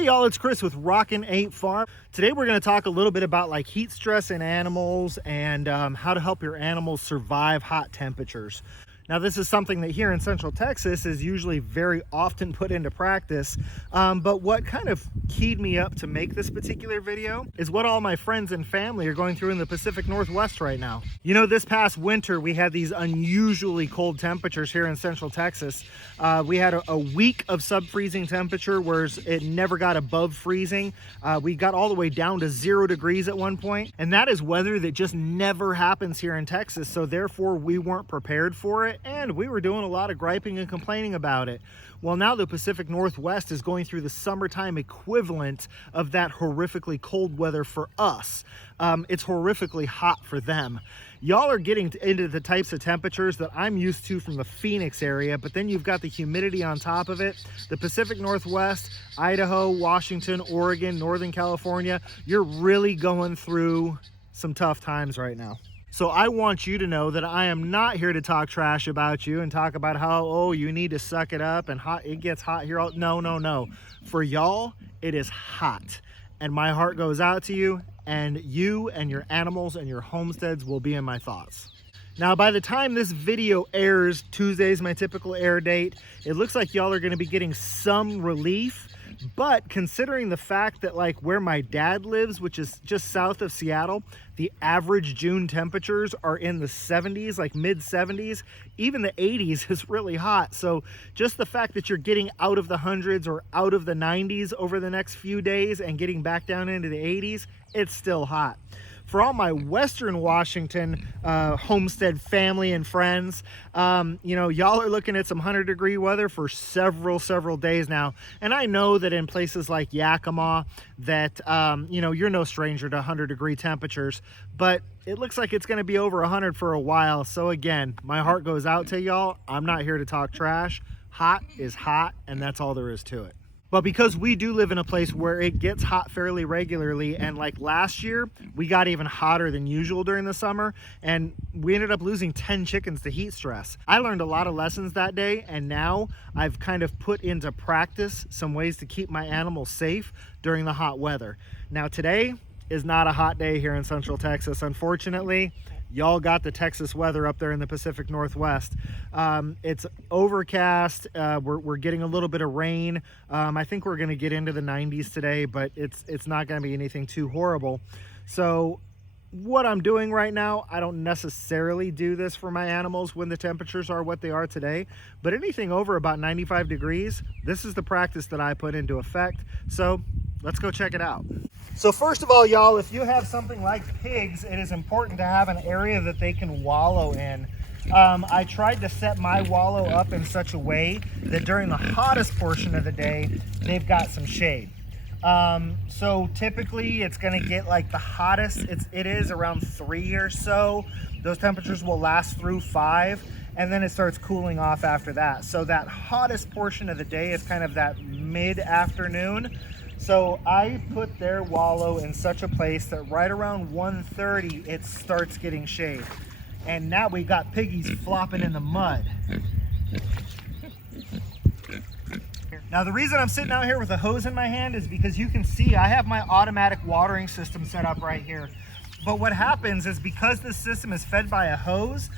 Hey y'all, it's Chris with Rockin Farm. Today we're going to talk a little bit about like heat stress in animals and how to help your animals survive hot temperatures. Now this is something that here in Central Texas is usually very often put into practice, but what kind of keyed me up to make this particular video is what all my friends and family are going through in the Pacific Northwest right now. You know, this past winter we had these unusually cold temperatures here in Central Texas. We had a week of sub-freezing temperature, whereas it never got above freezing. We got all the way down to 0 degrees at one point, and that is weather that just never happens here in Texas, so therefore we weren't prepared for it. And we were doing a lot of griping and complaining about it. Well, now the Pacific Northwest is going through the summertime equivalent of that horrifically cold weather for us. It's horrifically hot for them. Y'all are getting into the types of temperatures that I'm used to from the Phoenix area, but then you've got the humidity on top of it. The Pacific Northwest, Idaho, Washington, Oregon, Northern California, you're really going through some tough times right now. So I want you to know that I am not here to talk trash about you and talk about how, oh, you need to suck it up and it gets hot here. No. For y'all, it is hot. And my heart goes out to you, and your animals and your homesteads will be in my thoughts. Now, by the time this video airs, Tuesday's my typical air date, it looks like y'all are going to be getting some relief. But considering the fact that like where my dad lives, which is just south of Seattle, the average June temperatures are in the 70s, like mid 70s, even the 80s is really hot. So just the fact that you're getting out of the hundreds or out of the 90s over the next few days and getting back down into the 80s, it's still hot. For all my Western Washington homestead family and friends, you know, y'all are looking at some 100-degree weather for several days now. And I know that in places like Yakima that, you know, you're no stranger to 100-degree temperatures, but it looks like it's going to be over 100 for a while. So again, my heart goes out to y'all. I'm not here to talk trash. Hot is hot, and that's all there is to it. But because we do live in a place where it gets hot fairly regularly, and like last year, we got even hotter than usual during the summer, and we ended up losing 10 chickens to heat stress. I learned a lot of lessons that day, and now I've kind of put into practice some ways to keep my animals safe during the hot weather. Now today is not a hot day here in Central Texas, unfortunately. Y'all got the Texas weather up there in the Pacific Northwest. It's overcast. We're getting a little bit of rain. I think we're going to get into the 90s today, but it's not going to be anything too horrible. So what I'm doing right now, I don't necessarily do this for my animals when the temperatures are what they are today, but anything over about 95 degrees, this is the practice that I put into effect. So let's go check it out. So first of all, y'all, if you have something like pigs, it is important to have an area that they can wallow in. I tried to set my wallow up in such a way that during the hottest portion of the day, they've got some shade. So typically it's going to get like the hottest, it is around 3 or so. Those temperatures will last through 5, and then it starts cooling off after that. So that hottest portion of the day is kind of that mid-afternoon. So I put their wallow in such a place that right around 1:30 it starts getting shade. And now we got piggies flopping in the mud. Now the reason I'm sitting out here with a hose in my hand is because you can see I have my automatic watering system set up right here. But what happens is because this system is fed by a hose,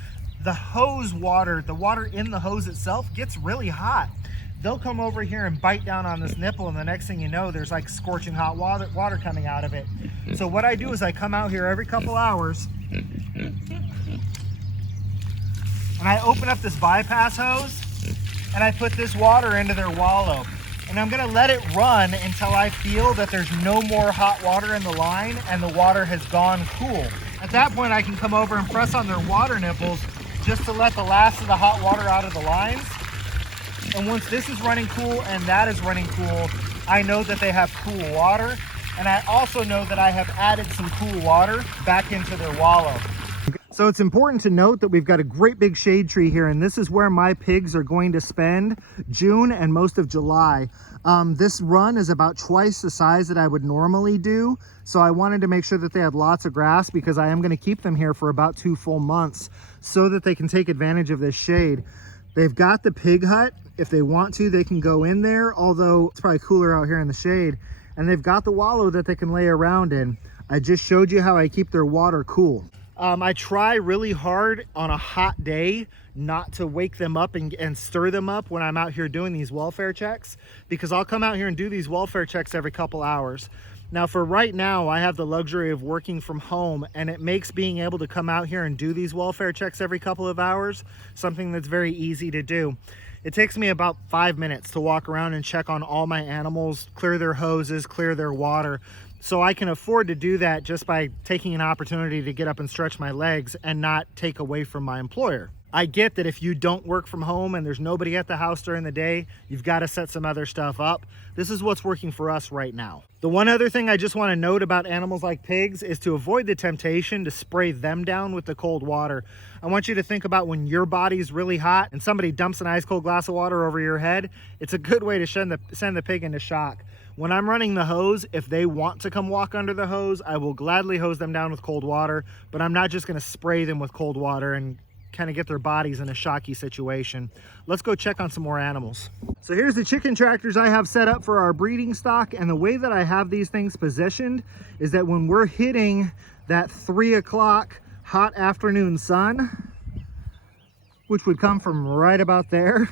the hose water, the water in the hose itself gets really hot. They'll come over here and bite down on this nipple, and the next thing you know, there's like scorching hot water coming out of it. So what I do is I come out here every couple hours and I open up this bypass hose and I put this water into their wallow. And I'm gonna let it run until I feel that there's no more hot water in the line and the water has gone cool. At that point, I can come over and press on their water nipples just to let the last of the hot water out of the lines. And once this is running cool and that is running cool, I know that they have cool water. And I also know that I have added some cool water back into their wallow. So it's important to note that we've got a great big shade tree here, and this is where my pigs are going to spend June and most of July. This run is about twice the size that I would normally do. So I wanted to make sure that they had lots of grass because I am going to keep them here for about 2 full months so that they can take advantage of this shade. They've got the pig hut If they want to, they can go in there, although it's probably cooler out here in the shade. And they've got the wallow that they can lay around in. I just showed you how I keep their water cool. I try really hard on a hot day not to wake them up and stir them up when I'm out here doing these welfare checks, because I'll come out here and do these welfare checks every couple hours. Now for right now, I have the luxury of working from home, and it makes being able to come out here and do these welfare checks every couple of hours something that's very easy to do. It takes me about 5 minutes to walk around and check on all my animals, clear their hoses, clear their water. So I can afford to do that just by taking an opportunity to get up and stretch my legs and not take away from my employer. I get that if you don't work from home and there's nobody at the house during the day, you've got to set some other stuff up. This is what's working for us right now. The one other thing I just want to note about animals like pigs is to avoid the temptation to spray them down with the cold water. I want you to think about when your body's really hot and somebody dumps an ice cold glass of water over your head. It's a good way to send the pig into shock. When I'm running the hose, if they want to come walk under the hose, I will gladly hose them down with cold water, but I'm not just going to spray them with cold water and kind of get their bodies in a shocky situation. Let's go check on some more animals. So here's the chicken tractors I have set up for our breeding stock, and the way that I have these things positioned is that when we're hitting that 3 o'clock hot afternoon sun, which would come from right about there,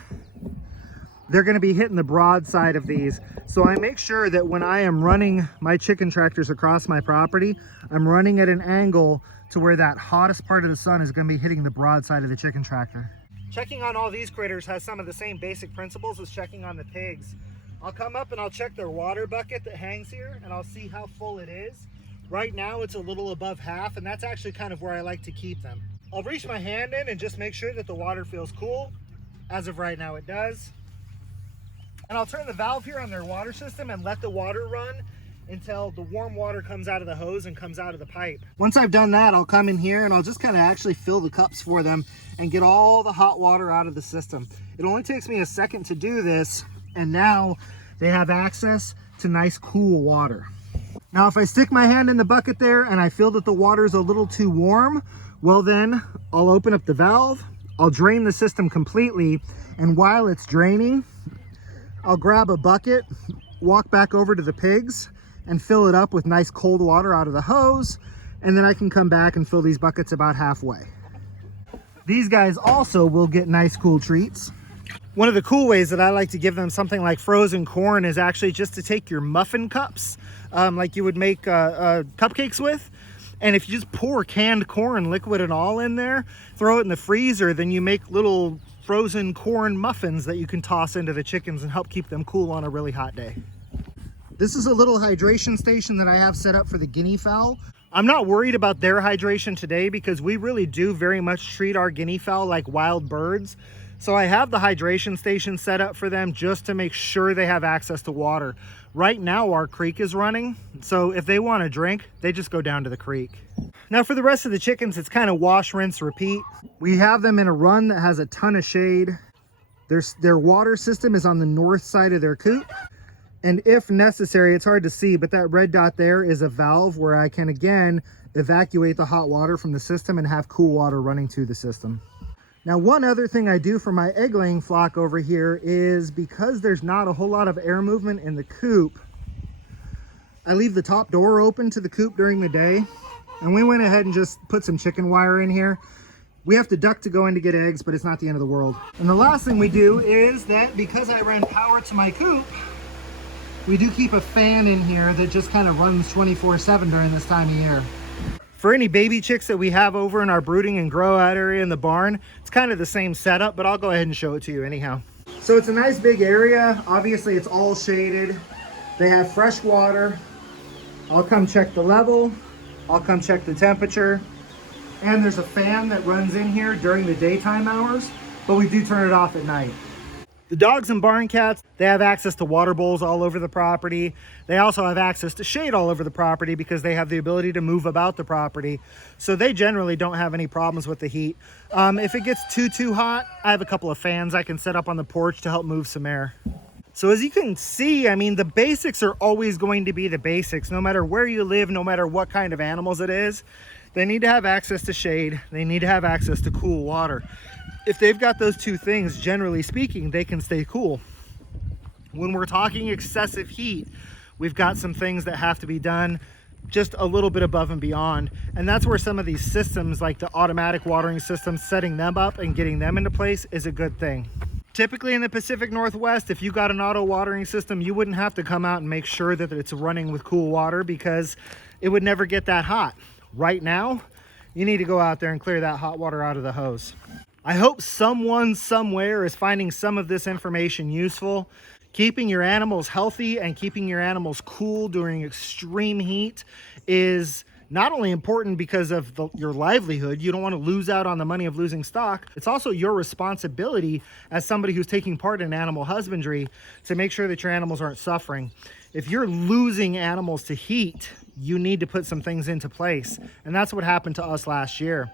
they're going to be hitting the broad side of these. So I make sure that when I am running my chicken tractors across my property, I'm running at an angle to where that hottest part of the sun is going to be hitting the broad side of the chicken tractor. Checking on all these critters has some of the same basic principles as checking on the pigs. I'll come up and I'll check their water bucket that hangs here, and I'll see how full it is. Right now it's a little above half, and that's actually kind of where I like to keep them. I'll reach my hand in and just make sure that the water feels cool. As of right now it does. And I'll turn the valve here on their water system and let the water run until the warm water comes out of the hose and comes out of the pipe. Once I've done that, I'll come in here and I'll just kind of actually fill the cups for them and get all the hot water out of the system. It only takes me a second to do this, and now they have access to nice cool water. Now if I stick my hand in the bucket there and I feel that the water is a little too warm, well then I'll open up the valve, I'll drain the system completely, and while it's draining, I'll grab a bucket, walk back over to the pigs, and fill it up with nice cold water out of the hose, and then I can come back and fill these buckets about halfway. These guys also will get nice cool treats. One of the cool ways that I like to give them something like frozen corn is actually just to take your muffin cups, like you would make cupcakes with, and if you just pour canned corn, liquid and all, in there, throw it in the freezer, then you make little frozen corn muffins that you can toss into the chickens and help keep them cool on a really hot day. This is a little hydration station that I have set up for the guinea fowl. I'm not worried about their hydration today because we really do very much treat our guinea fowl like wild birds. So I have the hydration station set up for them just to make sure they have access to water. Right now our creek is running, so if they want a drink, they just go down to the creek. Now for the rest of the chickens, it's kind of wash, rinse, repeat. We have them in a run that has a ton of shade. Their water system is on the north side of their coop. And if necessary, it's hard to see, but that red dot there is a valve where I can again evacuate the hot water from the system and have cool water running to the system. Now, one other thing I do for my egg laying flock over here is, because there's not a whole lot of air movement in the coop, I leave the top door open to the coop during the day. And we went ahead and just put some chicken wire in here. We have to duck to go in to get eggs, but it's not the end of the world. And the last thing we do is that because I run power to my coop, we do keep a fan in here that just kind of runs 24/7 during this time of year. For any baby chicks that we have over in our brooding and grow out area in the barn, it's kind of the same setup, but I'll go ahead and show it to you anyhow. So it's a nice big area. Obviously it's all shaded. They have fresh water. I'll come check the level. I'll come check the temperature. And there's a fan that runs in here during the daytime hours, but we do turn it off at night. The dogs and barn cats, they have access to water bowls all over the property. They also have access to shade all over the property because they have the ability to move about the property. So they generally don't have any problems with the heat. If it gets too hot, I have a couple of fans I can set up on the porch to help move some air. So as you can see, I mean, the basics are always going to be the basics. No matter where you live, no matter what kind of animals it is, they need to have access to shade. They need to have access to cool water. if they've got those two things, generally speaking, they can stay cool. When we're talking excessive heat, we've got some things that have to be done just a little bit above and beyond. And that's where some of these systems, like the automatic watering systems, setting them up and getting them into place is a good thing. Typically in the Pacific Northwest, if you got an auto watering system, you wouldn't have to come out and make sure that it's running with cool water because it would never get that hot. Right now, you need to go out there and clear that hot water out of the hose. I hope someone somewhere is finding some of this information useful. Keeping your animals healthy and keeping your animals cool during extreme heat is not only important because of your livelihood. You don't want to lose out on the money of losing stock. It's also your responsibility as somebody who's taking part in animal husbandry to make sure that your animals aren't suffering. If you're losing animals to heat, you need to put some things into place. And that's what happened to us last year.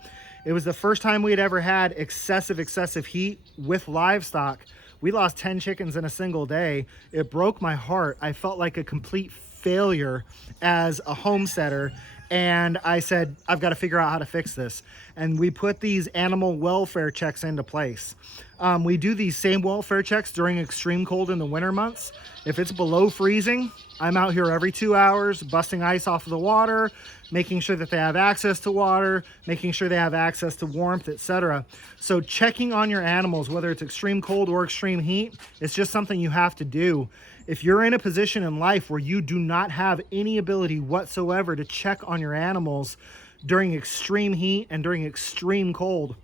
It was the first time we had ever had excessive heat with livestock. We lost 10 chickens in a single day. It broke my heart. I felt like a complete failure as a homesteader. And I said, I've got to figure out how to fix this. And we put these animal welfare checks into place. We do these same welfare checks during extreme cold in the winter months. If it's below freezing, I'm out here every 2 hours, busting ice off of the water, making sure that they have access to water, making sure they have access to warmth, etc. So checking on your animals, whether it's extreme cold or extreme heat, it's just something you have to do. If you're in a position in life where you do not have any ability whatsoever to check on your animals during extreme heat and during extreme cold,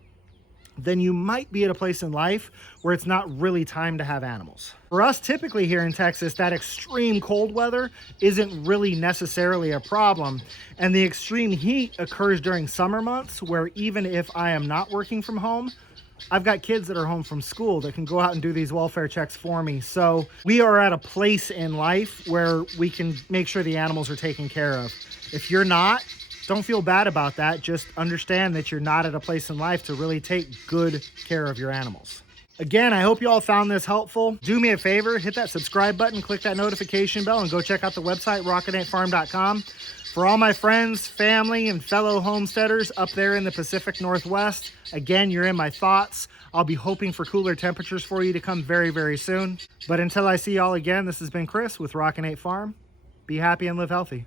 then you might be at a place in life where it's not really time to have animals. For us, typically here in Texas, that extreme cold weather isn't really necessarily a problem. And the extreme heat occurs during summer months where even if I am not working from home, I've got kids that are home from school that can go out and do these welfare checks for me. So we are at a place in life where we can make sure the animals are taken care of. If you're not, don't feel bad about that. Just understand that you're not at a place in life to really take good care of your animals. Again, I hope you all found this helpful. Do me a favor, hit that subscribe button, click that notification bell, and go check out the website, rockin8farm.com. For all my friends, family, and fellow homesteaders up there in the Pacific Northwest, again, you're in my thoughts. I'll be hoping for cooler temperatures for you to come very, very soon. But until I see y'all again, this has been Chris with Rockin8 Farm. Be happy and live healthy.